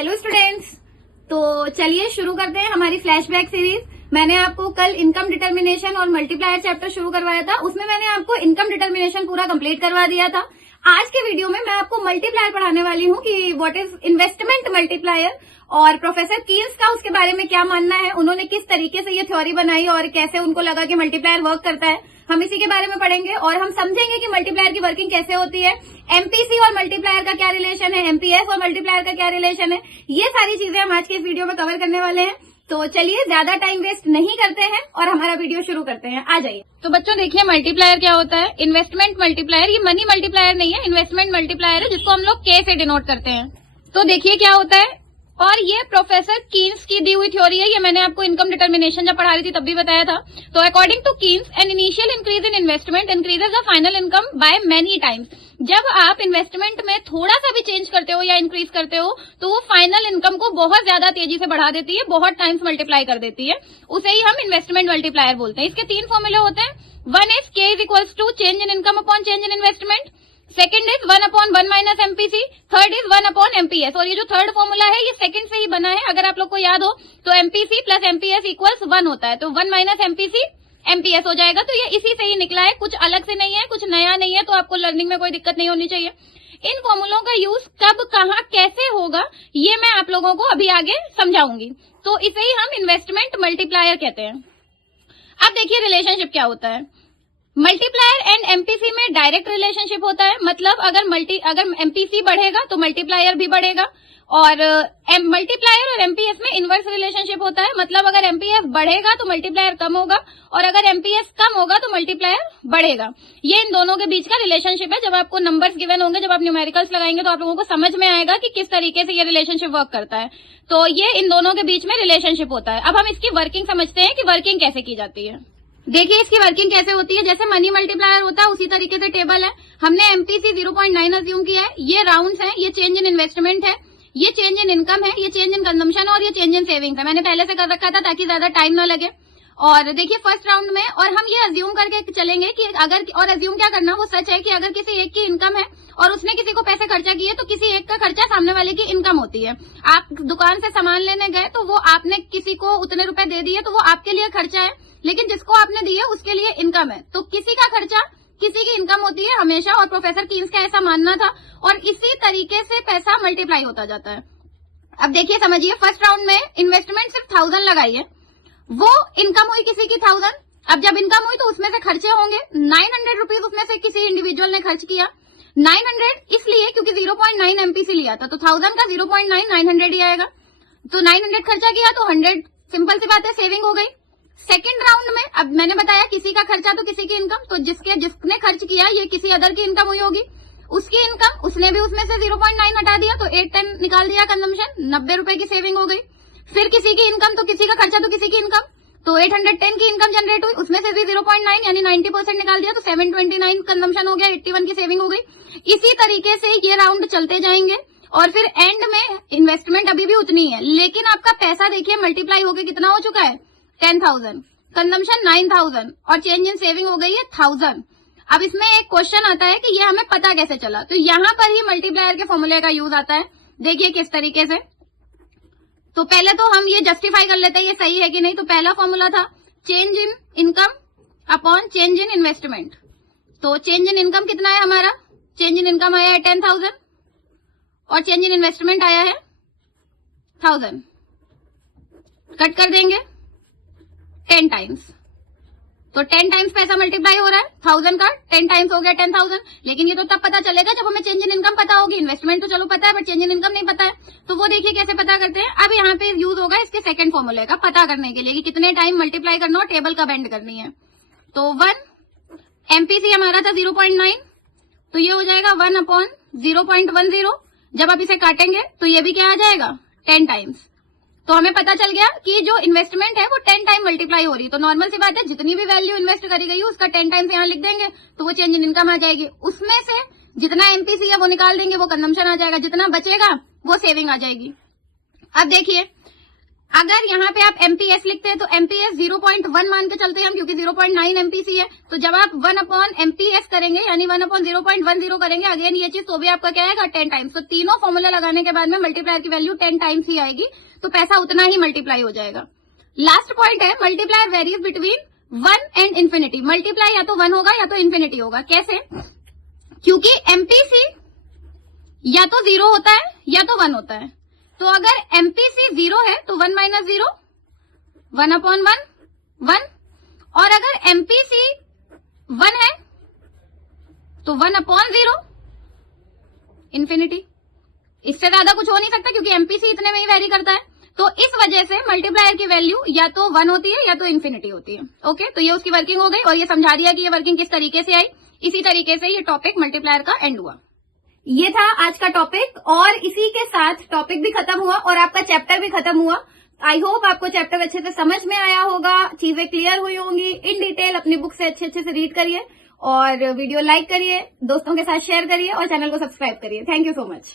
Hello students, तो चलिए शुरू करते हैं हमारी फ्लैशबैक सीरीज। मैंने आपको कल इनकम डिटर्मिनेशन और मल्टीप्लायर चैप्टर शुरू करवाया था, उसमें मैंने आपको इनकम डिटर्मिनेशन पूरा कंप्लीट करवा दिया था। आज के वीडियो में मैं आपको मल्टीप्लायर पढ़ाने वाली हूँ कि व्हाट इज इन्वेस्टमेंट मल्टीप्लायर और प्रोफेसर कीन्स का उसके बारे में क्या मानना है, उन्होंने किस तरीके से ये थ्योरी बनाई और कैसे उनको लगा कि मल्टीप्लायर वर्क करता है। हम इसी के बारे में पढ़ेंगे और हम समझेंगे कि मल्टीप्लायर की वर्किंग कैसे होती है, एमपीसी और मल्टीप्लायर का क्या रिलेशन है, एमपीएस और मल्टीप्लायर का क्या रिलेशन है। ये सारी चीजें हम आज के इस वीडियो में कवर करने वाले हैं। तो चलिए ज्यादा टाइम वेस्ट नहीं करते हैं और हमारा वीडियो शुरू करते हैं। आ जाइए। तो बच्चों देखिए मल्टीप्लायर क्या होता है। इन्वेस्टमेंट मल्टीप्लायर, ये मनी मल्टीप्लायर नहीं है, इन्वेस्टमेंट मल्टीप्लायर है जिसको हम लोग के से डिनोट करते हैं। तो देखिए क्या होता है, और ये प्रोफेसर कीन्स की दी हुई थ्योरी है। ये मैंने आपको इनकम डिटर्मिनेशन जब पढ़ा रही थी तब भी बताया था। तो according to Keynes, an initial increase in investment increases the final income by many times. जब आप इन्वेस्टमेंट में थोड़ा सा भी चेंज करते हो या इंक्रीज करते हो तो वो फाइनल इनकम को बहुत ज्यादा तेजी से बढ़ा देती है, बहुत टाइम्स मल्टीप्लाई कर देती है। उसे ही हम इन्वेस्टमेंट मल्टीप्लायर बोलते हैं। इसके 3 फॉर्मूले होते हैं। One is K is equals to change in income upon change in investment, second is 1/1 minus MPC, third is 1/एमपीएस। और ये जो थर्ड फॉर्मूला है ये सेकंड से ही बना है। अगर आप लोग को याद हो तो एमपीसी प्लस एमपीएस इक्वल्स 1 होता है, तो 1 माइनस एमपीसी एमपीएस हो जाएगा। तो ये इसी से ही निकला है, कुछ अलग से नहीं है, कुछ नया नहीं है। तो आपको लर्निंग में कोई दिक्कत नहीं होनी चाहिए। इन फॉर्मूलों का यूज कब कहाँ कैसे होगा ये मैं आप लोगों को अभी आगे समझाऊंगी। तो इसे ही हम इन्वेस्टमेंट मल्टीप्लायर कहते हैं। अब देखिए रिलेशनशिप क्या होता है। मल्टीप्लायर एंड एमपीसी में डायरेक्ट रिलेशनशिप होता है। मतलब अगर एमपीसी बढ़ेगा तो मल्टीप्लायर भी बढ़ेगा, और मल्टीप्लायर और एमपीएस में इनवर्स रिलेशनशिप होता है। मतलब अगर एमपीएस बढ़ेगा तो मल्टीप्लायर कम होगा, और अगर एमपीएस कम होगा तो मल्टीप्लायर बढ़ेगा। ये इन दोनों के बीच का रिलेशनशिप है। जब आपको नंबर्स गिवन होंगे, जब आप न्यूमेरिकल्स लगाएंगे तो आप लोगों को समझ में आएगा कि किस तरीके से ये रिलेशनशिप वर्क करता है। तो ये इन दोनों के बीच में रिलेशनशिप होता है। अब हम इसकी वर्किंग समझते हैं कि वर्किंग कैसे की जाती है। देखिए इसकी वर्किंग कैसे होती है। जैसे मनी मल्टीप्लायर होता है उसी तरीके से टेबल है। हमने एमपीसी 0.9 अज्यूम किया है। ये राउंड्स हैं, ये चेंज इन इन्वेस्टमेंट है, ये चेंज इन इनकम है, ये चेंज इन कंजम्पशन और ये चेंज इन सेविंग्स है। मैंने पहले से कर रखा था ताकि ज्यादा टाइम ना लगे। और देखिए फर्स्ट राउंड में, और हम ये अज्यूम करके चलेंगे कि अगर, और अज्यूम क्या करना, वो सच है कि अगर किसी एक की इनकम है और उसने किसी को पैसे खर्चा किए तो किसी एक का खर्चा सामने वाले की इनकम होती है। आप दुकान से सामान लेने गए तो वो आपने किसी को उतने रुपए दे दिए तो वो आपके लिए खर्चा है, लेकिन जिसको आपने दिए उसके लिए इनकम है। तो किसी का खर्चा किसी की इनकम होती है हमेशा, और प्रोफेसर कीन्स का ऐसा मानना था। और इसी तरीके से पैसा मल्टीप्लाई होता जाता है। अब देखिए समझिए, फर्स्ट राउंड में इन्वेस्टमेंट सिर्फ 1000 लगाई है, वो इनकम हुई किसी की 1000। अब जब इनकम हुई तो उसमें से खर्चे होंगे 900 रुपीज, उसमें से किसी इंडिविजुअल ने खर्च किया 900, इसलिए क्योंकि 0.9 एमपीसी लिया था, तो 1000 का 0.9 900 ही आएगा। तो 900 खर्चा किया तो 100, सिंपल सी बात है, सेविंग हो गई। सेकंड राउंड में अब मैंने बताया किसी का खर्चा तो किसी की इनकम, तो जिसने खर्च किया ये किसी अदर की इनकम हुई होगी, उसकी इनकम, उसने भी उसमें से 0.9 हटा दिया तो 810 निकाल दिया कंजम्पशन, 90 रुपए की सेविंग हो गई। फिर किसी की इनकम तो किसी का खर्चा तो किसी की इनकम, तो 810 की इनकम जनरेट हुई, उसमें से भी 0.9 यानी 90% निकाल दिया तो 729 कंजम्पशन हो गया, 81 की सेविंग हो गई। इसी तरीके से ये राउंड चलते जाएंगे और फिर एंड में इन्वेस्टमेंट अभी भी उतनी है, लेकिन आपका पैसा देखिए मल्टीप्लाई होकर कितना हो चुका है, 10,000, कंजम्पशन 9,000 और चेंज इन सेविंग हो गई है 1000। अब इसमें एक क्वेश्चन आता है कि ये हमें पता कैसे चला, तो यहां पर ही मल्टीप्लायर के फॉर्मूले का यूज आता है। देखिए किस तरीके से। तो पहले तो हम ये जस्टिफाई कर लेते हैं ये सही है कि नहीं। तो पहला फॉर्मूला था change in income upon change in investment. तो चेंज इन इनकम कितना है हमारा, चेंज इन इनकम आया है 10,000 और चेंज इन इन्वेस्टमेंट आया है 1000। कट कर देंगे 10 टाइम्स, तो 10 टाइम्स पैसा मल्टीप्लाई हो रहा है, 1000 का 10 टाइम्स हो गया 10,000। लेकिन ये तो तब पता चलेगा जब हमें चेंज इन इनकम पता होगी। इन्वेस्टमेंट तो चलो पता है बट चेंज इन इनकम नहीं पता है। तो वो देखिए कैसे पता करते हैं। अब यहाँ पे यूज होगा इसके सेकंड फॉर्मूले का पता करने के लिए कि कितने टाइम मल्टीप्लाई करना हो, टेबल का बेंड करनी है। तो 1 एमपीसी हमारा था 0.9, तो ये हो जाएगा 1/0.10। जब आप इसे काटेंगे तो ये भी क्या आ जाएगा, 10 टाइम्स। तो हमें पता चल गया कि जो इन्वेस्टमेंट है वो 10 टाइम मल्टीप्लाई हो रही है। तो नॉर्मल सी बात है, जितनी भी वैल्यू इन्वेस्ट करी गई है उसका 10 टाइम्स यहाँ लिख देंगे तो वो चेंज इन इनकम आ जाएगी। उसमें से जितना एमपीसी है वो निकाल देंगे, वो कंजम्पशन आ जाएगा, जितना बचेगा वो सेविंग आ जाएगी। अब देखिए अगर यहाँ पे आप MPS लिखते हैं तो MPS 0.1 मान के चलते हैं हम, क्योंकि 0.9 MPC है। तो जब आप 1/MPS करेंगे यानी 1/0.10 करेंगे, अगेन ये चीज तो भी आपका क्या आएगा 10 टाइम्स। तो तीनों फॉर्मूला लगाने के बाद में मल्टीप्लायर की वैल्यू 10 टाइम्स ही आएगी, तो पैसा उतना ही मल्टीप्लाई हो जाएगा। लास्ट पॉइंट है multiplier varies between 1 and infinity. Multiply या तो 1 होगा या तो इन्फिनिटी होगा। कैसे? क्योंकि MPC या तो 0 होता है या तो 1 होता है। तो अगर MPC 0 है तो 1 - 0 1/1 1, और अगर MPC 1 है तो 1/0 इन्फिनिटी। इससे ज्यादा कुछ हो नहीं सकता क्योंकि MPC इतने में ही वेरी करता है। तो इस वजह से मल्टीप्लायर की वैल्यू या तो 1 होती है या तो इन्फिनिटी होती है। ओके, तो ये उसकी वर्किंग हो गई और ये समझा दिया कि ये वर्किंग किस तरीके से आई। इसी तरीके से ये टॉपिक मल्टीप्लायर का एंड हुआ। ये था आज का टॉपिक और इसी के साथ टॉपिक भी खत्म हुआ और आपका चैप्टर भी खत्म हुआ। आई होप आपको चैप्टर अच्छे से समझ में आया होगा, चीजें क्लियर हुई होंगी। इन डिटेल अपनी बुक से अच्छे से रीड करिए और वीडियो लाइक करिए, दोस्तों के साथ शेयर करिए और चैनल को सब्सक्राइब करिए। Thank you so much.